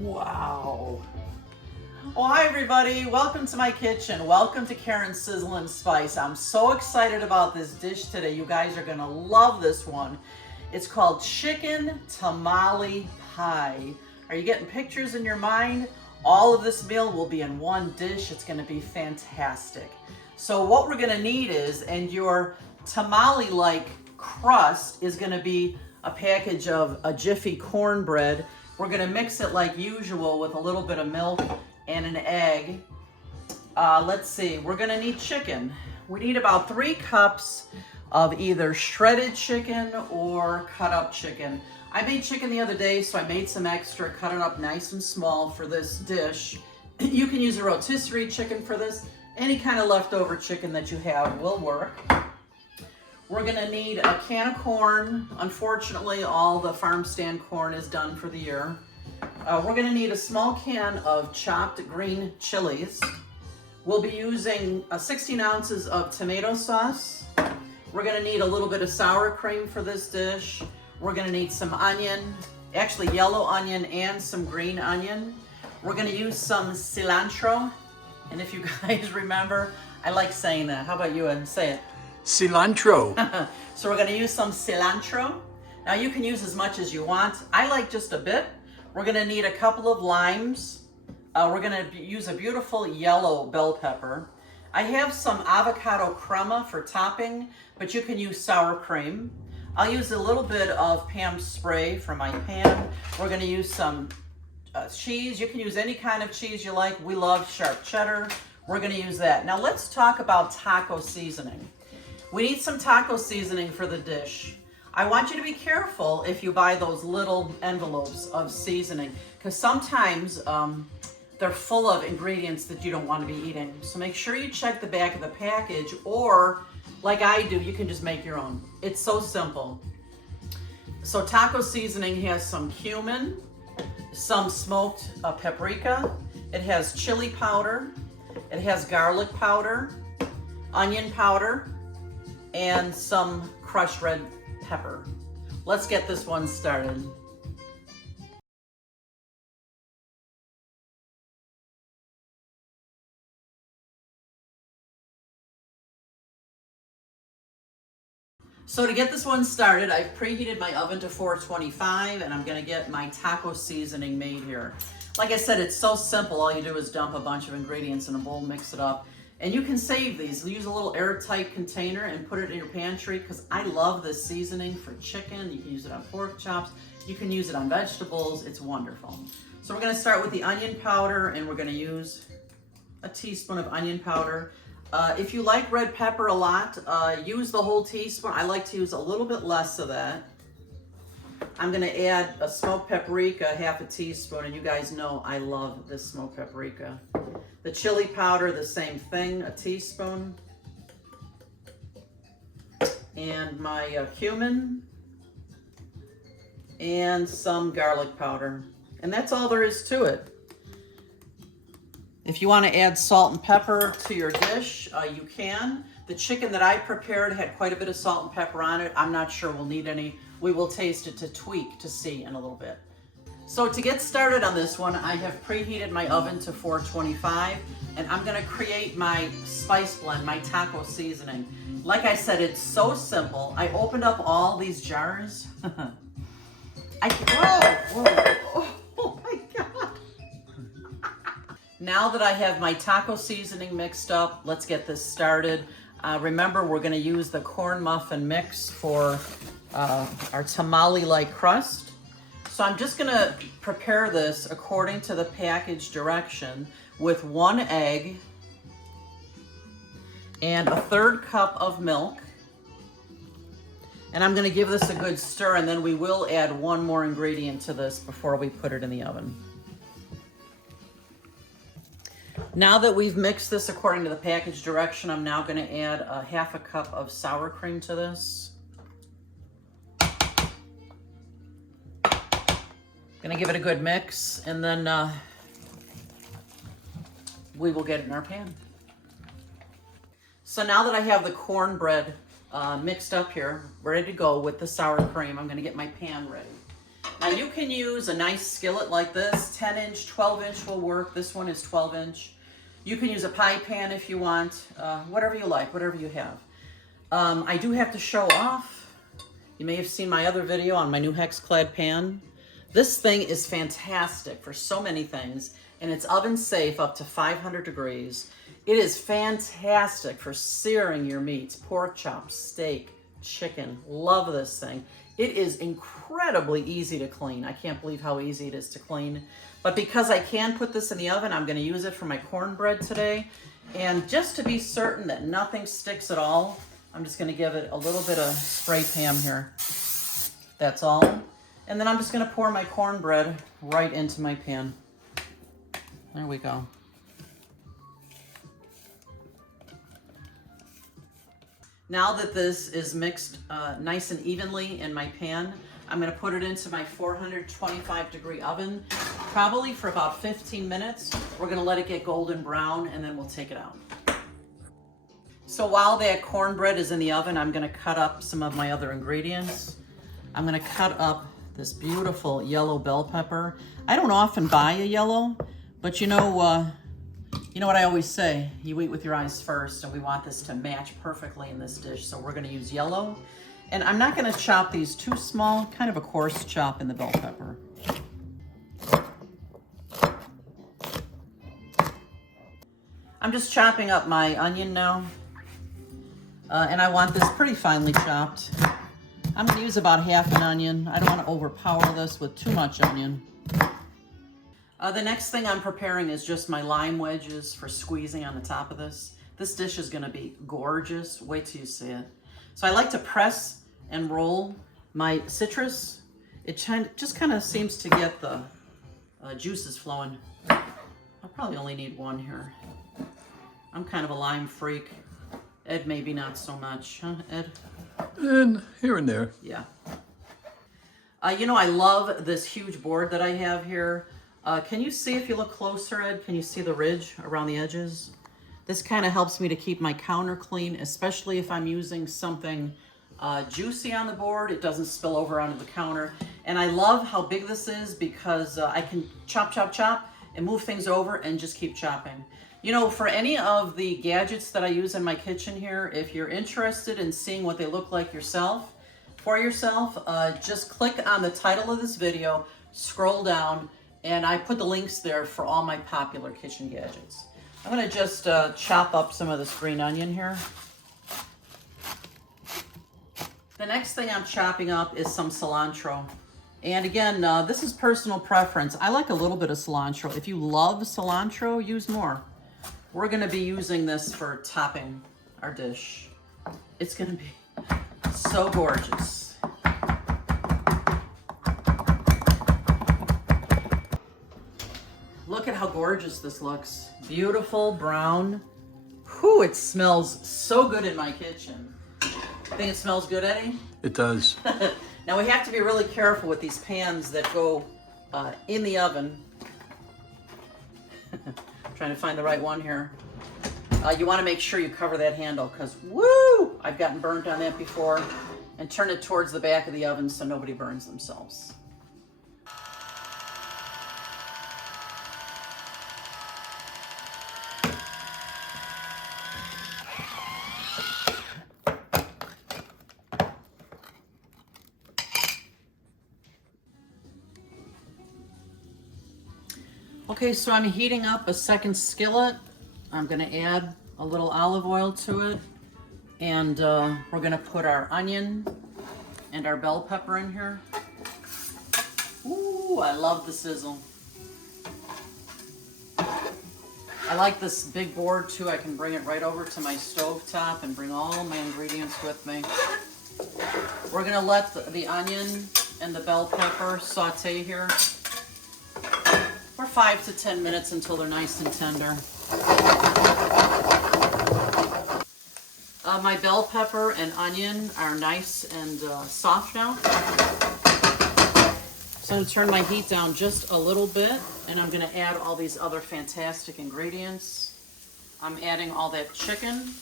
Wow. Well, hi everybody. Welcome to my kitchen. Welcome to Karen's Sizzle and Spice. I'm so excited about this dish today. You guys are gonna love this one. It's called chicken tamale pie. Are you getting pictures in your mind? All of this meal will be in one dish. It's gonna be fantastic. So what we're gonna need is, and your tamale-like crust is gonna be a package of a Jiffy cornbread. We're gonna mix it like usual with a little bit of milk and an egg. Let's see, we're gonna need chicken. We need about 3 cups of either shredded chicken or cut up chicken. I made chicken the other day, so I made some extra, cut it up nice and small for this dish. You can use a rotisserie chicken for this. Any kind of leftover chicken that you have will work. We're gonna need a can of corn. Unfortunately, all the farm stand corn is done for the year. We're gonna need a small can of chopped green chilies. We'll be using 16 ounces of tomato sauce. We're gonna need a little bit of sour cream for this dish. We're gonna need some onion, actually yellow onion and some green onion. We're gonna use some cilantro. And if you guys remember, I like saying that. How about you, Ed? Say it. Cilantro. So we're gonna use some cilantro. Now you can use as much as you want. I like just a bit. We're gonna need a couple of limes. We're gonna use a beautiful yellow bell pepper. I have some avocado crema for topping, but you can use sour cream. I'll use a little bit of Pam spray for my pan. We're gonna use some cheese. You can use any kind of cheese you like. We love sharp cheddar. We're gonna use that. Now let's talk about taco seasoning. We need some taco seasoning for the dish. I want you to be careful if you buy those little envelopes of seasoning, because sometimes they're full of ingredients that you don't want to be eating. So make sure you check the back of the package, or like I do, you can just make your own. It's so simple. So taco seasoning has some cumin, some smoked paprika, it has chili powder, it has garlic powder, onion powder, and some crushed red pepper. Let's get this one started. So to get this one started, I've preheated my oven to 425, and I'm gonna get my taco seasoning made here. Like I said, it's so simple. All you do is dump a bunch of ingredients in a bowl, mix it up, and you can save these. Use a little airtight container and put it in your pantry, because I love this seasoning for chicken. You can use it on pork chops. You can use it on vegetables. It's wonderful. So we're gonna start with the onion powder, and we're gonna use a teaspoon of onion powder. If you like red pepper a lot, use the whole teaspoon. I like to use a little bit less of that. I'm gonna add a smoked paprika, half a teaspoon, and you guys know I love this smoked paprika. The chili powder, the same thing, a teaspoon. And my cumin. And some garlic powder. And that's all there is to it. If you want to add salt and pepper to your dish, you can. The chicken that I prepared had quite a bit of salt and pepper on it. I'm not sure we'll need any. We will taste it to tweak to see in a little bit. So to get started on this one, I have preheated my oven to 425, and I'm gonna create my spice blend, my taco seasoning. Like I said, it's so simple. I opened up all these jars. Oh my God. Now that I have my taco seasoning mixed up, let's get this started. Remember, we're gonna use the corn muffin mix for our tamale-like crust. So I'm just gonna prepare this according to the package direction with 1 egg and a 1/3 cup of milk. And I'm gonna give this a good stir, and then we will add one more ingredient to this before we put it in the oven. Now that we've mixed this according to the package direction, I'm now gonna add a 1/2 cup of sour cream to this. Gonna give it a good mix, and then we will get it in our pan. So now that I have the cornbread mixed up here, ready to go with the sour cream, I'm gonna get my pan ready. You can use a nice skillet like this. 10-inch, 12-inch will work. This one is 12-inch. You can use a pie pan if you want, whatever you like, whatever you have. I do have to show off. You may have seen my other video on my new hex-clad pan. This thing is fantastic for so many things, and it's oven safe up to 500 degrees. It is fantastic for searing your meats, pork chops, steak, chicken. Love this thing. It is incredibly easy to clean. I can't believe how easy it is to clean. But because I can put this in the oven, I'm going to use it for my cornbread today. And just to be certain that nothing sticks at all, I'm just going to give it a little bit of spray Pam here. That's all. And then I'm just going to pour my cornbread right into my pan. There we go. Now that this is mixed nice and evenly in my pan, I'm going to put it into my 425 degree oven, probably for about 15 minutes. We're going to let it get golden brown, and then we'll take it out. So while that cornbread is in the oven, I'm going to cut up some of my other ingredients. I'm going to cut up this beautiful yellow bell pepper. I don't often buy a yellow, but you know what I always say, you eat with your eyes first, and we want this to match perfectly in this dish, so we're going to use yellow. And I'm not going to chop these too small, kind of a coarse chop in the bell pepper. I'm just chopping up my onion now, and I want this pretty finely chopped. I'm going to use about half an onion. I don't want to overpower this with too much onion. The next thing I'm preparing is just my lime wedges for squeezing on the top of this. This dish is going to be gorgeous. Wait till you see it. So I like to press and roll my citrus. It just kind of seems to get the juices flowing. I'll probably only need one here. I'm kind of a lime freak. Ed, maybe not so much, huh, Ed? And here and there. Yeah. You know, I love this huge board that I have here. Can you see, if you look closer, Ed, can you see the ridge around the edges? This kind of helps me to keep my counter clean, especially if I'm using something juicy on the board. It doesn't spill over onto the counter. And I love how big this is because I can chop, chop, chop and move things over and just keep chopping. You know, for any of the gadgets that I use in my kitchen here, if you're interested in seeing what they look like for yourself, just click on the title of this video, scroll down, and I put the links there for all my popular kitchen gadgets. I'm going to just chop up some of this green onion here. The next thing I'm chopping up is some cilantro. And again, this is personal preference. I like a little bit of cilantro. If you love cilantro, use more. We're going to be using this for topping our dish. It's going to be so gorgeous. Look at how gorgeous this looks. Beautiful brown. Whew, it smells so good in my kitchen. Think it smells good, Eddie? It does. Now we have to be really careful with these pans that go in the oven. Trying to find the right one here. You want to make sure you cover that handle because, woo, I've gotten burnt on that before. And turn it towards the back of the oven so nobody burns themselves. Okay, so I'm heating up a second skillet. I'm going to add a little olive oil to it. And we're going to put our onion and our bell pepper in here. Ooh, I love the sizzle. I like this big board too. I can bring it right over to my stove top and bring all my ingredients with me. We're going to let the onion and the bell pepper saute here for 5 to 10 minutes until they're nice and tender. My bell pepper and onion are nice and soft now. So I'm going to turn my heat down just a little bit, and I'm going to add all these other fantastic ingredients. I'm adding all that chicken.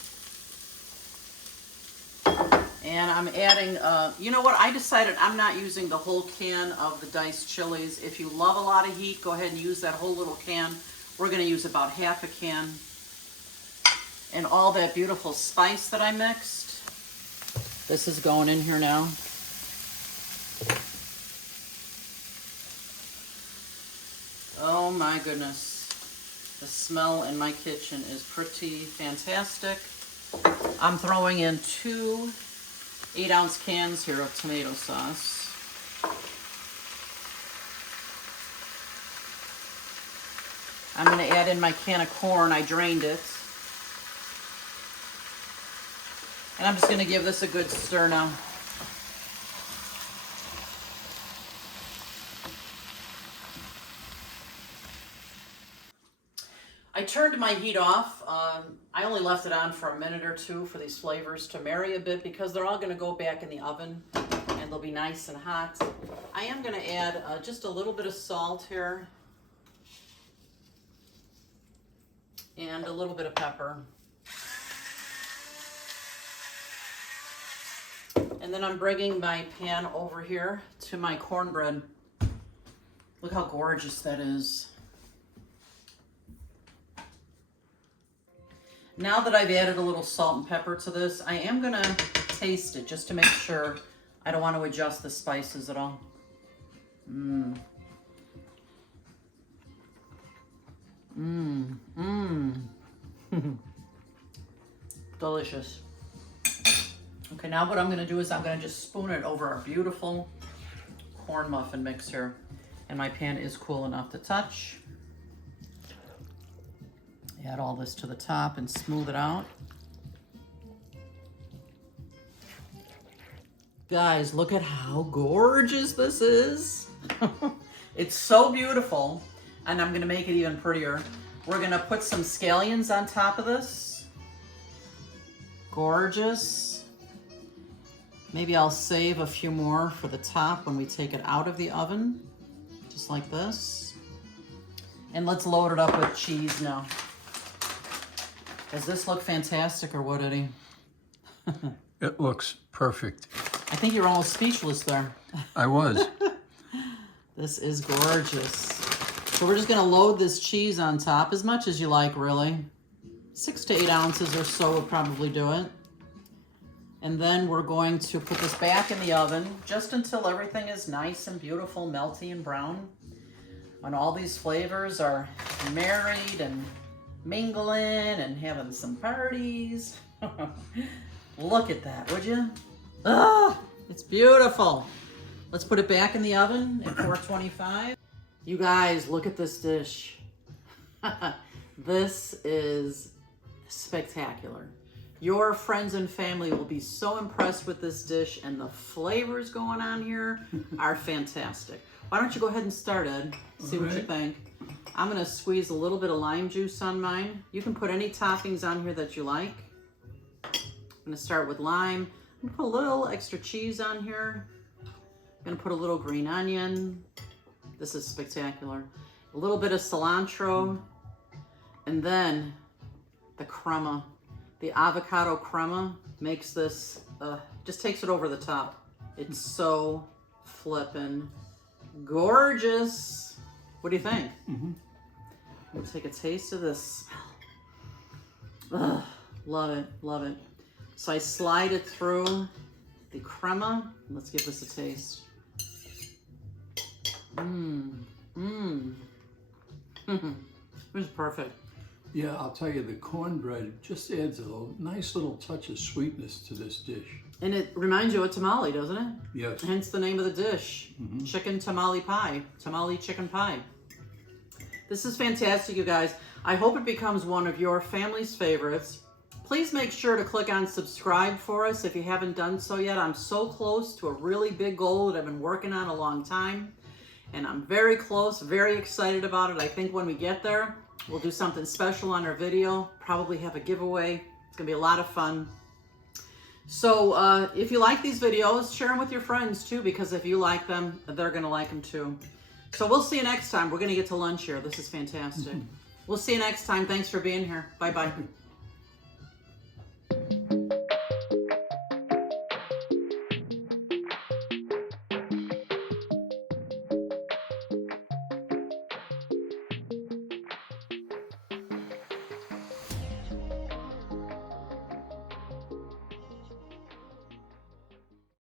And I'm adding, you know what, I decided I'm not using the whole can of the diced chilies. If you love a lot of heat, go ahead and use that whole little can. We're gonna use about half a can. And all that beautiful spice that I mixed, this is going in here now. Oh my goodness. The smell in my kitchen is pretty fantastic. I'm throwing in 2 8-ounce cans here of tomato sauce. I'm going to add in my can of corn. I drained it. And I'm just going to give this a good stir now. I turned my heat off. I only left it on for a minute or two for these flavors to marry a bit because they're all going to go back in the oven and they'll be nice and hot. I am going to add just a little bit of salt here and a little bit of pepper. And then I'm bringing my pan over here to my cornbread. Look how gorgeous that is. Now that I've added a little salt and pepper to this, I am gonna taste it just to make sure. I don't want to adjust the spices at all. Delicious. Okay, now what I'm gonna do is I'm gonna just spoon it over our beautiful corn muffin mix here. And my pan is cool enough to touch. Add all this to the top and smooth it out. Guys, look at how gorgeous this is. It's so beautiful, and I'm gonna make it even prettier. We're gonna put some scallions on top of this. Gorgeous. Maybe I'll save a few more for the top when we take it out of the oven, just like this. And let's load it up with cheese now. Does this look fantastic or what, Eddie? It looks perfect. I think you're almost speechless there. I was. This is gorgeous. So we're just gonna load this cheese on top, as much as you like, really. 6 to 8 ounces or so would probably do it. And then we're going to put this back in the oven just until everything is nice and beautiful, melty and brown. When all these flavors are married and mingling and having some parties. Look at that, would you? Ah, it's beautiful. Let's put it back in the oven at 425. You guys, look at this dish. This is spectacular. Your friends and family will be so impressed with this dish, and the flavors going on here are fantastic. Why don't you go ahead and start, Ed? See what you think. I'm gonna squeeze a little bit of lime juice on mine. You can put any toppings on here that you like. I'm gonna start with lime. I'm gonna put a little extra cheese on here. I'm gonna put a little green onion. This is spectacular. A little bit of cilantro. And then the crema. The avocado crema makes this, just takes it over the top. It's so flippin' gorgeous. What do you think? I'm gonna take a taste of this. Ugh, love it, love it. So I slide it through the crema. Let's give this a taste. It's perfect. Yeah, I'll tell you, the cornbread just adds a nice little touch of sweetness to this dish. And it reminds you of tamale, doesn't it? Yes. Hence the name of the dish. Chicken tamale pie. Tamale chicken pie. This is fantastic, you guys. I hope it becomes one of your family's favorites. Please make sure to click on subscribe for us if you haven't done so yet. I'm so close to a really big goal that I've been working on a long time. And I'm very close, very excited about it. I think when we get there, we'll do something special on our video, probably have a giveaway. It's gonna be a lot of fun. So if you like these videos, share them with your friends too, because if you like them, they're gonna like them too. So we'll see you next time. We're gonna get to lunch here. This is fantastic. We'll see you next time. Thanks for being here. Bye-bye.